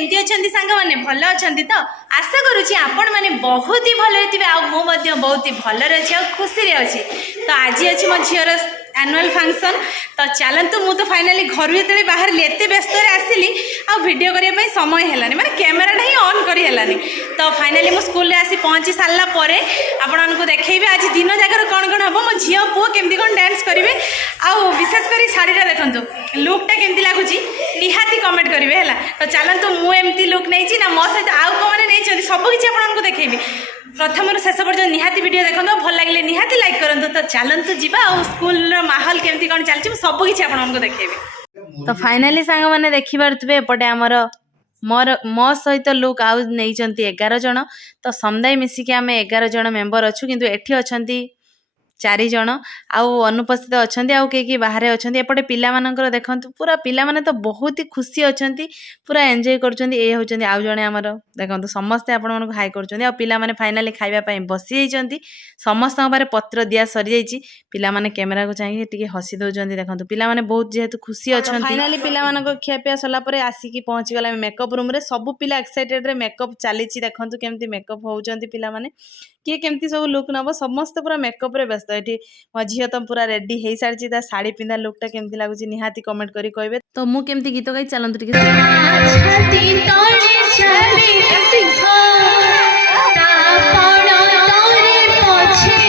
केमती अछंती सांग माने भल अछंती तो आशा करूची आपण माने बहुत ही भल हेतिबे आ मो मध्ये बहुत ही भल रछि आ खुशी रे अछि। तो आज अछि मो झियर एनुअल फंक्शन तो चलतु मु तो फाइनाली घर जेते बाहर एते व्यस्त रे आसिली आ वीडियो करिया पई समय हेलानी माने कैमरा ही ऑन करी हेलानी। तो फाइनाली मो स्कूल रे आसी पहुंची सारला परे आपण को देखैबे आज दिन जागर कोन कोन हबो मो झियो पुओ केमती कोन डांस करिवे आ विशेष करी साड़ीटा देखंतु लुकटा केमती लागुची निहाती कमेंट करिवे हैला। तो चलतु मु एमती लुक नैची ना मो सहित आउ कोने नैची सब किछि आपण को देखैबे प्रथम शेष पर्यटन निहाती वीडियो देखो भल लगे निहाती लाइक करूँ। तो चलतु जीवा स्कूल माहौल केमती कौन चलती सब किसी आपको देखेबी। तो फाइनाली सांग मैंने देखिपे एपटे आमर मोर मो सहित लुक आउ नहीं 11 जन। तो समुदाय मिसिकी आम 11 जन मेम्बर अच्छु किंतु एठी अछंती 4 जन आउ अनुपस्थित अच्छा आउ कई बाहर अच्छा। एपटे पिलामानंकर देखंतु पूरा पिला माने तो बहुत ही खुशी अछंती पूरा एंजॉय करछंती। ए होचंती आउ जने हमर देखंतु समस्त आपण मानको हाई करछंती आ पिला माने फाइनली खाइबा पई बसी जाइछंती समस्त बारे पत्र दिया सरी जाइछि। पिला माने कैमरा को चाहिए टिके हसी दउछंती देखंतु पिला माने बहुत जेहेतु खुशी अछंती। फाइनली पिला मानको खियापिया सला परे आसिकी पहुंची गला मेकअप रूम रे सब पिला एक्साइटेड रे मेकअप चलीछि देखंतु केमती मेकअप होउछंती पिला माने किए केमती सब लुक नब समस्त पूरा मेकअप रे व्यस्त। एठी मो झियो तो पूरा रेडी हे सारछि ता साड़ी पिंधा लुकटा केमती लागुछि निहाती कमेंट करी कहबे। तो मु केमती गीत गाई चलंतु टिके छाती तोड़े चली हो ता पण तोरे पछे